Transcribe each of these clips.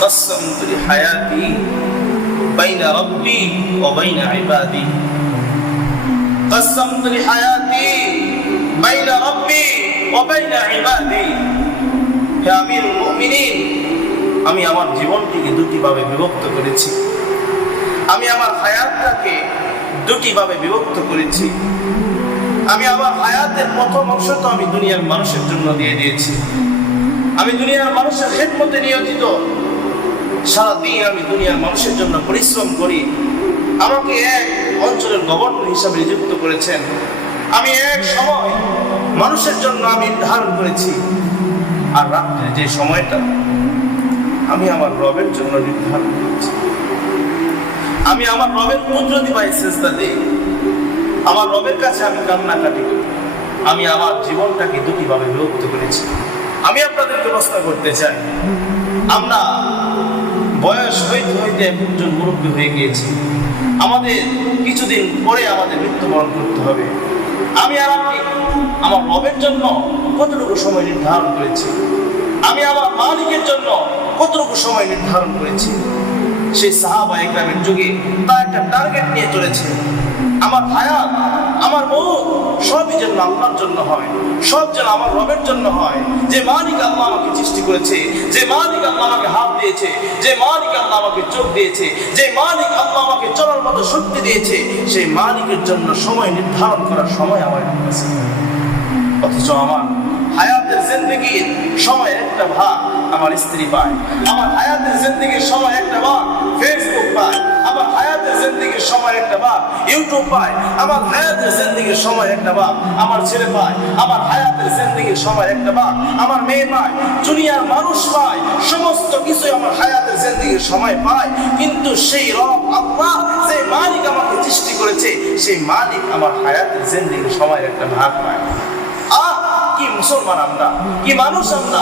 قسمت لحياتي بين ربي وبين عبادي قسمت لحياتي بين ربي وبين عبادي হে আমির মুমিনিন আমি আমার জীবনটিকে দুটি ভাবে বিভক্ত করেছি আমি আমার হায়াতটাকে দুটি ভাবে বিভক্ত করেছি আমি আমার হায়াতের প্রথম অংশ তো আমি দুনিয়ার মানুষের জন্য দিয়ে দিয়েছি আমি দুনিয়ার মানুষের খেদমতে নিয়োজিত সারাদিন আমি দুনিয়ার মানুষের জন্য পরিশ্রম করি। আমাকে এক অঞ্চলের গভর্নর হিসাবে নিযুক্ত করেছেন। আমি এক সময় মানুষের জন্য আমি নির্ধারণ করেছি। আর রাত্রে যে সময়টা, আমি আমার রবের জন্য নির্ধারণ করেছি। আমি আমার রবের কুদরতি পাই চেষ্টা দিই আমার রবের কাছে আমি কান্নাকাটি করি। আমি আমার জীবনটাকে দুটি ভাবে বিভক্ত করেছি। আমি আপনাদেরকে প্রশ্ন করতে চাই, আমরা বয়স হইতে হইতে একজন মুরব্বী হয়ে গিয়েছি। আমাদের কিছুদিন পরে আমাদের মৃত্যুবরণ করতে হবে। আমি আর আপনি আমার রবের জন্য কতটুকু সময় নির্ধারণ করেছি? আমি আমার মালিকের জন্য কতটুকু সময় নির্ধারণ করেছি? সেই সাহাবা একরামের যুগে তা একটা টার্গেট নিয়ে চলেছে। আমার হায়াত, আমার মৌত সবই যেন আল্লাহর জন্য হয়, সব যেন আমার রবের জন্য হয়। যে মালিক আল্লাহ আমাকে সৃষ্টি করেছে, যে মালিক আল্লাহ আমাকে হাত দিয়েছে, যে মালিক আল্লাহ আমাকে চোখ দিয়েছে, যে মালিক আল্লাহ আমাকে চলার মতো শক্তি দিয়েছে, সেই মালিকের জন্য সময় নির্ধারণ করার সময় আমার কাছে অথচ আমার হায়াতের জিন্দগির সময় একটা ভাগ আমার স্ত্রী পায়। আমার হায়াতের জিন্দগির সময় একটা ভাগ ফেসবুক পায়। আমার হায়াতের জিন্দগির সময় একটা ভাগ ইউটিউব পায়। আমার হায়াতের জিন্দগির সময় একটা ভাগ, আমার ছেলে পায়। আমার হায়াতের জিন্দগির সময় একটা ভাগ, আমার মেয়ে পায়। দুনিয়ার মানুষ পায়, সমস্ত কিছু আমার হায়াতের জিন্দগির সময় পায়। কিন্তু সেই রব আল্লাহ, যে মালিক আমাকে সৃষ্টি করেছে, সেই মালিক আমার হায়াতের জিন্দগির সময় একটা ভাগ পায়। আহ, কি মুসলমান আমরা, কি মানুষ আমরা।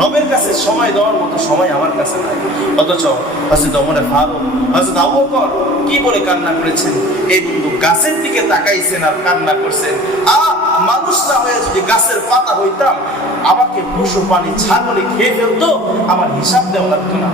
রবের কাছে সময় দেওয়ার মতো সময় আমার কাছে নাই। অথচ হজরত অমরে ফারুক হজরত আবু কর কি বলে কান্না করেছেন? এই বন্ধু গাছের দিকে তাকাইছেন আর কান্না করছেন। আ মানুষ না হয়ে যদি গাছের পাতা হইতাম, আমাকে পশু পানি ছাগলে খেয়ে ফেলতো, আমার হিসাব দেওয়া লাগতো না।